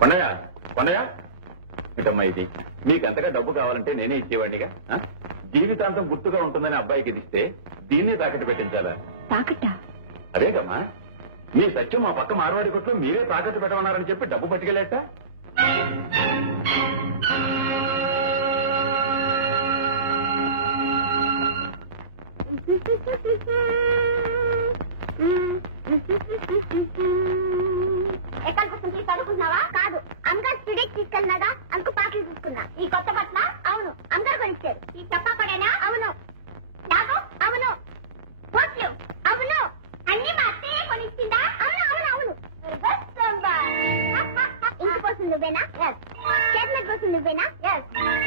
కొండయ్య కొండయ్య ఇదమ్మా ఇది మీకు అంతగా డబ్బు కావాలంటే నేనే ఇచ్చేవాడిగా. జీవితాంతం గుర్తుగా ఉంటుందని అబ్బాయికి ఇస్తే దీన్నే తాకట్టు పెట్టించాలా? తాకట్టా? అదేగమ్మా, మీ సత్యం మా పక్క మార్వాడి కొట్లు మీరే తాకట్టు పెట్టమన్నారని చెప్పి డబ్బు పట్టుకెళ్ళేట. ఎక్కడ కూర్చుంటే చదువుకున్నావా? కాదు, అమ్మగారు స్టూడియోకి తీసుకెళ్ళినాగా అందుకు పాటలు చూసుకున్నా. ఈ కొత్త బట్టల? అవును. అమ్మగారు కొనిచ్చారు. ఈ చెప్పా పడేనా? అవును. నాకు? అవును. కోట్లు? అవును. అన్ని మా అత్తయ్యే కొనిచ్చిందా? అవును అవును అవును. ఇంటి పోసింది నువ్వేనా? చేతి మీద పోసింది నువ్వేనా?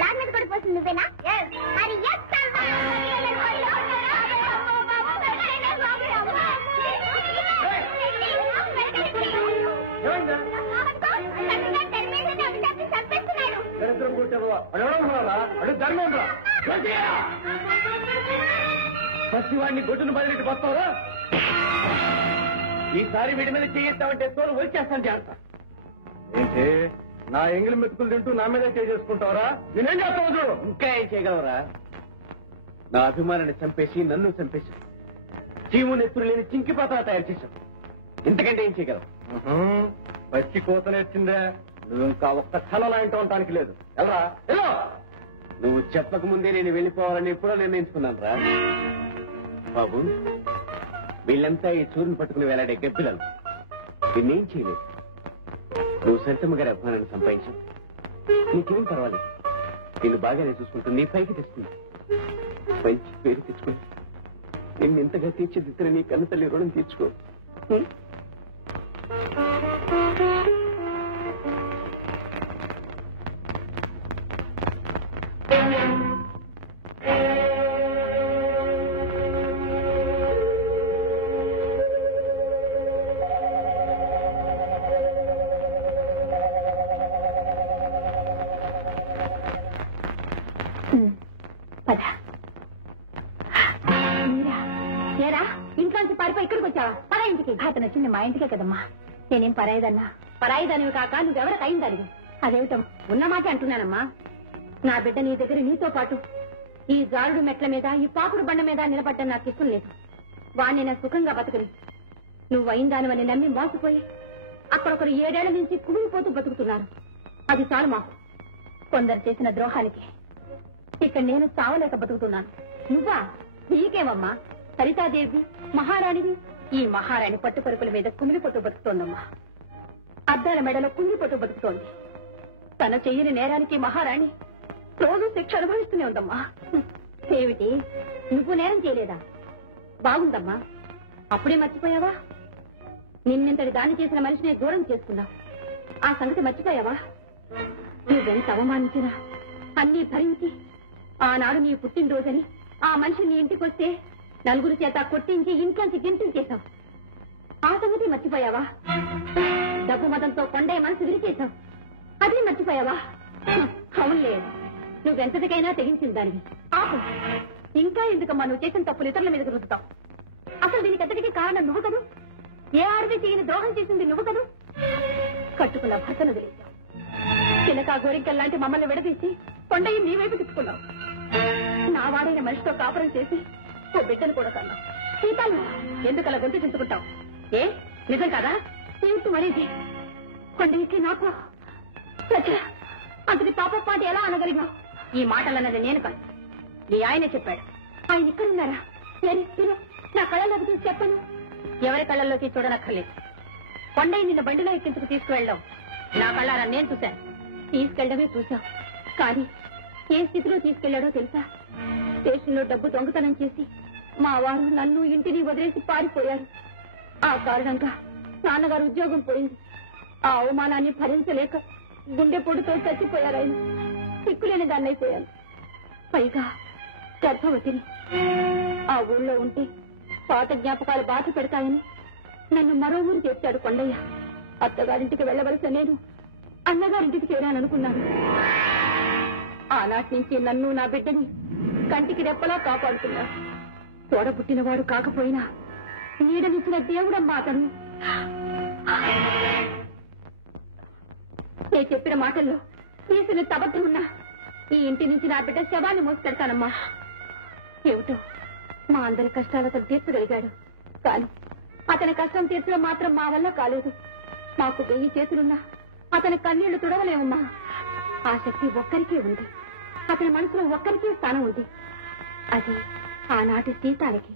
లాగ్ మీద కూడా పోసింది నువ్వేనా? మరి పసివాడిని గొడ్డును బదిలిటి వస్తావా? ఈసారి వీడి మీద చేయిస్తామంటే తోలు వచ్చేస్తాను జాగ్రత్త. ఏంటి నా ఎంగిలి మెతుకులు తింటూ నా మీదే చేసుకుంటావరా? నేనేం చేస్తావు చూడు. ఇంకా ఏం చేయగలవరా? నా అభిమానాన్ని చంపేసి నన్ను చంపేసి చీము నెత్తురు లేని చింకిపాత్ర తయారు చేశావు. ఇంతకంటే ఏం చేయగలవు? పచ్చి కోత నేర్చిందే. నువ్వు ఇంకా ఒక్క కళలా ఇంటూ ఉండటానికి లేదు. వెళ్ళరా వెళ్ళు. నువ్వు చెప్పక ముందే నేను వెళ్ళిపోవాలని ఎప్పుడో నిర్ణయించుకున్నాను రా బాబు. వీళ్ళంతా ఈ చూరుని పట్టుకుని వేలాడే గెప్పిలను నిన్నేం చేయలేదు. నువ్వు సరితమ్మ గారి అభిమానాన్ని సంపాదించావు. నీకేం పర్వాలేదు. నేను బాగానే చూసుకుంటుంది, పైకి తెస్తుంది, మంచి పేరు తెచ్చుకుని నిన్ను ఇంతగా తీర్చిదిద్దని నీ కన్న తల్లి రుణం తీర్చుకో. ఇంట్లోంచి పారిపోయి ఇక్కడికి వచ్చావా? పరా ఇంటికి. అతను వచ్చింది మా ఇంటికే కదమ్మా. నేనేం పరాయిదన్నా? పరాయిదానివి కాక నువ్వెవరికి అయిందని. అదేమిటం ఉన్న మాట అంటున్నానమ్మా. నా బిడ్డ నీ దగ్గర నీతో పాటు ఈ జారుడు మెట్ల మీద ఈ పాకుడు బండ మీద నిలబడ్డం నాకు ఇష్టం లేదు. వాణ్ణి నేను సుఖంగా బతకని నువ్వు అయిందానివని నమ్మి మోసపోయి అక్కడొకరు 7 ఏళ్ల నుంచి కుమిలిపోతూ బతుకుతున్నారు. అది చాలు మాకు. కొందరు చేసిన ద్రోహానికి ఇక్కడ నేను చావలేక బతుకుతున్నాను. నువ్వా? నీకేమమ్మా? సరితాదేవి మహారాణివి. ఈ మహారాణి పట్టుపరుపుల మీద కుమిలిపోతూ బతుకుతోందమ్మా. అద్దాల మెడలో కుమిలిపోతూ బతుకుతోంది. తన చెయ్యని నేరానికి మహారాణి రోజు శిక్ష అనుభవిస్తూనే ఉందమ్మా. ఏమిటి, నువ్వు నేరం చేయలేదా? బాగుందమ్మా. అప్పుడే మర్చిపోయావా? నిన్నెంతటి దాన్ని చేసిన మనిషిని దూరం చేసుకున్నావు. ఆ సంగతి మర్చిపోయావా? నువ్వెంత అవమానించినా అన్నీ భరించి ఆనాడు నీ పుట్టినరోజని ఆ మనిషి నీ ఇంటికి వస్తే నలుగురు చేత కొట్టించి ఇంట్లోంచి గింటించేశావు. ఆ సంగతి మర్చిపోయావా? డబ్బు మతంతో కొండే మనసు విరిచేశావు. అది మర్చిపోయావా? అవునులే, నువ్వెంతటికైనా తెగించిన దానివి. ఆపు. ఇంకా ఎందుకమ్మా నువ్వు చేసిన తప్పులు ఇతరుల మీద రుద్దుతావు? అసలు దీనికి అంతటికీ కారణం నువ్వు కదూ. ఏ ఆడది చేయని ద్రోహం చేసింది నువ్వు కదూ. కట్టుకున్న భర్తను వదిలేశావు. చిన్నకా గోరింకల్లాంటి మమ్మల్ని విడదీసి కొండయ్య నీ వైపు తిప్పుకున్నావు. నా వాడైన మనిషితో కాపురం చేసి ఓ బిడ్డను కూడా కన్నావు. సీతాలు ఎందుకలా గొంతు చించుకుంటావు? ఏ నిజం కదా? ఏమిటి మరేది? కొండయ్యకి నాకు అంతటి పాప పాట ఎలా అనగలిగావు? ఈ మాటలన్నది నేను కాదు, నీ ఆయనే చెప్పాడు. ఆయన ఇక్కడున్నారా? నా కళ్ళలోకి చూసి చెప్పను. ఎవరి కళ్ళల్లోకి చూడనక్కర్లేదు. కొండయ్య నిన్న బండిలో ఎక్కించుకు తీసుకువెళ్ళావు. నా కళ్ళారా నేను చూశాను. తీసుకెళ్లడమే చూశావు, కానీ ఏ స్థితిలో తీసుకెళ్లాడో తెలుసా? స్టేషన్లో డబ్బు దొంగతనం చేసి మా వారు నన్ను ఇంటిని వదిలేసి పారిపోయారు. ఆ కారణంగా నాన్నగారు ఉద్యోగం పోయింది. ఆ అవమానాన్ని భరించలేక గుండె పొడితో చచ్చిపోయారాయన. సిక్కులేని దాన్ని అయిపోయాను. పైగా గర్భవతిని. ఆ ఊళ్ళో ఉంటే పాత జ్ఞాపకాలు బాధ పెడతాయని నన్ను మరో ఊరు చేశాడు కొండయ్య. అత్తగారింటికి వెళ్లవలసిన నేను అన్నగారింటికి చేరాననుకున్నాను. ఆనాటి నుంచి నన్ను నా బిడ్డని కంటికి రెప్పలా కాపాడుతున్నాడు. తోడపుట్టినవాడు కాకపోయినా నీడనిచ్చిన దేవుడమ్మా అతను. నేను చెప్పిన మాటల్లో తీసిన తబద్ధం ఉన్నా ఈ ఇంటి నుంచి నా బిడ్డ శవాన్ని మోసుకెడతానమ్మా. ఏమిటో మా అందరి కష్టాలు అతను తీర్చగలిగాడు, కానీ అతని కష్టం తీర్చడం మాత్రం మా వల్ల కాలేదు. మాకు 1000 చేతులున్నా అతని కన్నీళ్లు తుడవలేమమ్మా. ఆ శక్తి ఒక్కరికే ఉంది, అతని మనసులో ఒక్కరికే స్థానం ఉంది, అది ఆనాటి సీతాలకి.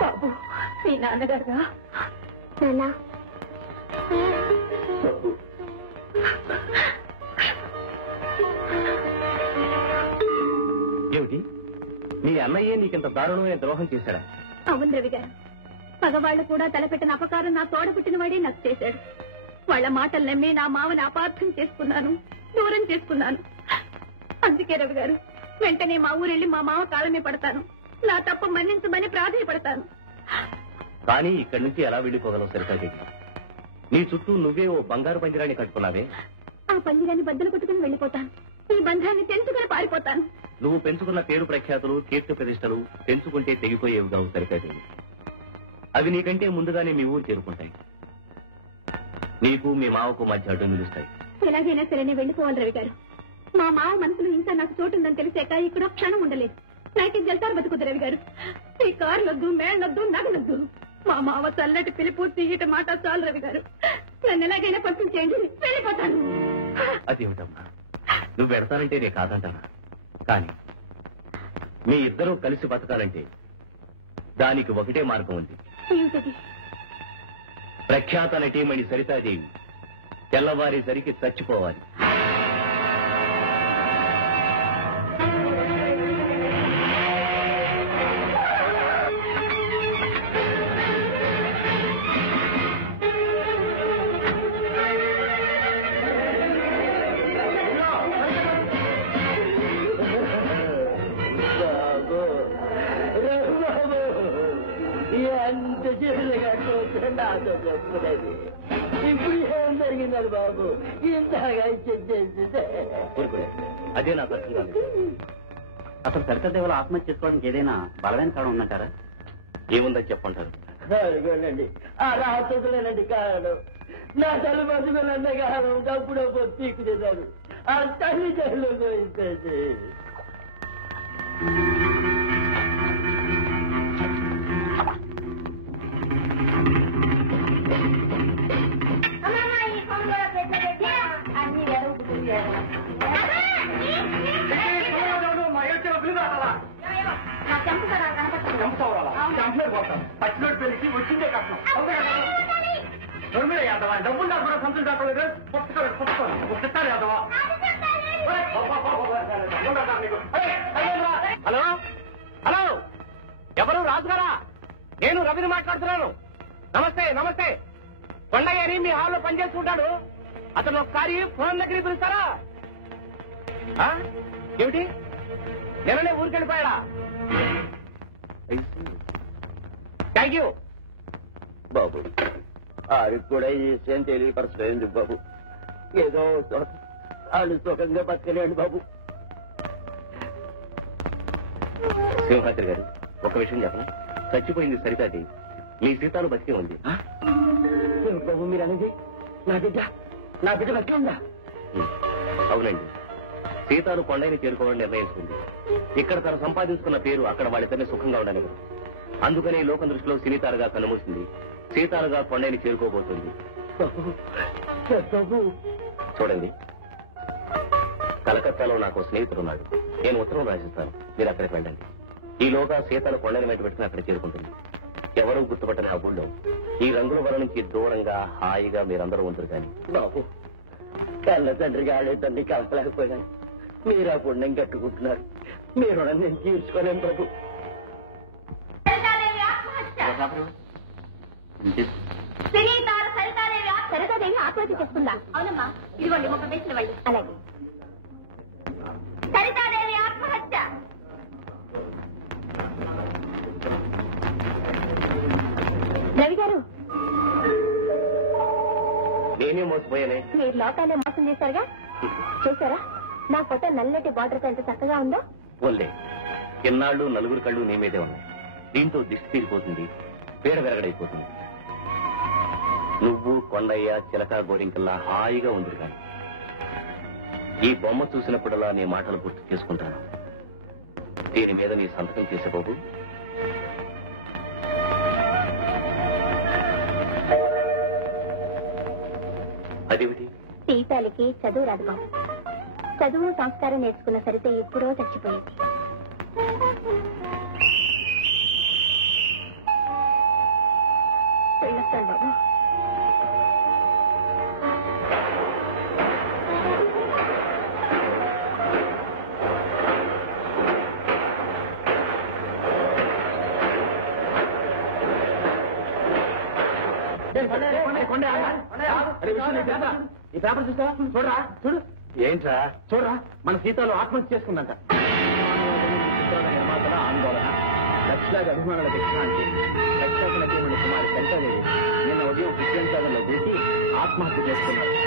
బాబు, మీ నాన్నగారా? నాన్న, ఏమిటి, మీ అన్నయ్యే నీకింత దారుణమైన ద్రోహం చేశాడా? అవును రవి గారు, మగవాళ్లు కూడా తలపెట్టిన అపకారం నా తోడ పుట్టిన వాడే నాకు చేశాడు. వాళ్ల మాటలు నమ్మి నా మావని అపార్థం చేసుకున్నాను, దూరం చేసుకున్నాను. అందుకే రవి గారు, వెంటనే మా ఊరెళ్ళి మా మావ కాలమే పడతాను, నా తప్పు మన్నించమని ప్రాధాయపడతాను. కానీ ఇక్కడి నుంచి ఎలా వెళ్ళిపోగలవు సరికాదు. నీ చుట్టూ నువ్వే ఓ బంగారు పంజరాన్ని కట్టుకున్నావే. ఆ పంజరాన్ని బద్దలు కొట్టుకుని వెళ్ళిపోతాను, ఈ బంధాన్ని తెంచుకుని పారిపోతాను. నువ్వు పెంచుకున్న పేరు ప్రఖ్యాతులు, కీర్తి ప్రతిష్టలు పెంచుకుంటే తెగిపోయేవి కావు సరికాదు. అవి నీకంటే ముందుగానే మీ ఊరు చేరుకుంటాయి, నీకు మీ మావకు మధ్య అడ్డు నిలుస్తాయి. ఎలాగైనా సరే నేను వెళ్ళిపోవాలి రవి గారు. మా మావ మనసులో ఇంకా నాకు చోటు ఉందని తెలిసాక ఇక్కడ క్షణం ఉండలేదు. నాకు జల్తారు బతుకుద్దు రవి గారు. ఈ కార్లొద్దు, మేళ్ళొద్దు, నగలొద్దు. మా మావ చల్లటి పిలుపు, తీయట మాట చాలు రవి గారు. నన్ను ఎలాగైనా పంపించేయండి, వెళ్ళిపోతాను. అదేమిటమ్మా, నువ్వు పెడతానంటే నేను కాదంటానా? కానీ మీ ఇద్దరూ కలిసి బతకాలంటే దానికి ఒకటే మార్గం ఉంది. ఏమిటది? ప్రఖ్యాత నటీమణి సరితాదేవి తెల్లవారేసరికి చచ్చిపోవాలి. ఎంత చేతులుగా నాతో చెప్పుకునేది ఇప్పుడు ఏం జరిగిందని బాబు ఇంతగా ఇచ్చేసిందే. అదే నాకు అర్థం కాదు. అసలు సరితదేవుల ఆత్మహత్య చేసుకోవడానికి ఏదైనా బలమైన కారణం ఉన్నట్టారా? ఏముందని చెప్పంటారు? అదిగోనండి ఆ రాత్రులేనండి కారణం. నా తల్లి బతుకులన్న కారణం డబ్బులో తీకునేదారు ఆ తల్లి జైల్లో పోయింది. వచ్చిందే కష్టం. డబ్బులు దాకా సంతులు దాకా పుస్తకాలు యాదవా. హలో హలో, ఎవరు? రాజుగారా? నేను రవిని మాట్లాడుతున్నాను. నమస్తే నమస్తే. కొండయ్య అని మీ హాల్లో పనిచేస్తుంటాడు. అతను ఒకసారి ఫోన్ దగ్గరికి పిలుస్తారా? ఏమిటి, నిన్ననే ఊరికెళ్ళిపోయాడా? థ్యాంక్ యూ బాబు. ఆడికి కూడా ఈ విషయం తెలియపరచలేదు బాబు. ఏదో వాళ్ళు సుఖంగా బతకలేండి బాబు. సింహాద్రి గారు, ఒక విషయం చెప్పండి. చచ్చిపోయింది సరితాది, మీ సీతాలు బతికే ఉంది. బాబు మీరు అనేది నా బిడ్డ బతికిందా? అవునండి. సీతాలు కొండని చేరుకోవాలని నిర్ణయించుకుంది. ఇక్కడ తను సంపాదించుకున్న పేరు అక్కడ వాళ్ళిద్దరిని సుఖంగా ఉండాలి. అందుకనే లోకం దృష్టిలో సినీతాలుగా కనుమూసింది. సీతాలుగా కొండని చేరుకోబోతుంది. చూడండి, కలకత్తాలో నాకు స్నేహితుడున్నాడు. నేను ఉత్తరం రాసిస్తాను, మీరు అక్కడికి వెళ్ళండి. ఈలోగా సీతాలు కొండని వెంట పెట్టుకుని అక్కడ చేరుకుంటుంది. ఎవరూ గుర్తుపట్టిన ఆ ఊళ్ళో ఈ రంగుల వల నుంచి దూరంగా హాయిగా మీరందరూ ఉంటారు. కానీ బాబు కన్న తండ్రికి ఆడే తండ్రి కలపలేకపోయినాను. మీరు ఆ పుణ్యం కట్టుకుంటున్నారు. మీ రుణం నేను తీర్చుకోలేను ప్రభు. సరితాదేవి ఆత్మహత్య చేస్తుందా? అవునమ్మా, ఇదిగోండి 30 పైసలు ఇవ్వండి. అలాగే. సరితాదేవి ఆత్మహత్య. రవి గారు, నేనే మోసపోయానే. మీరు లోకాలే మోసం చేశారుగా. చూసారా నా ఫోటో నల్లటి బార్డర్ ఎంత చక్కగా ఉందో? పోలే, ఎన్నాళ్ళు నలుగురు కళ్ళు నీ మీదే ఉన్నాయి. దీంతో దిష్టి తీరిపోతుంది, పీడ వెరగడైపోతుంది. నువ్వు కొండయ్య చిలక గోరింకల్లా హాయిగా ఉంది. కానీ ఈ బొమ్మ చూసినప్పుడల్లా నీ మాటలు గుర్తు చేసుకుంటాను. దీని మీద నీ సంతకం చేసే బాబు. అదేమిటి? సీతాలకి చదువు రాదు బాబు. చదువు సంస్కారం నేర్చుకున్న సరితే ఎప్పుడో చచ్చిపోయేది. వెళ్ళొస్తాను బాబు. ఈ పేపర్ చూస్తావా? చూడరా, చూడు. ఏంట్రా? చూడరా, మన సీతాలు ఆత్మహత్య చేసుకుందంట. నిర్మాతల ఆందోళన, లక్షలాది అభిమానుల దక్షిణానికి లక్షల నటీమణి కుమారి శంకరదేవి నిన్న ఉదయం క్రిస్టియన్ సాగర్లో దూకి ఆత్మహత్య చేసుకున్నారు.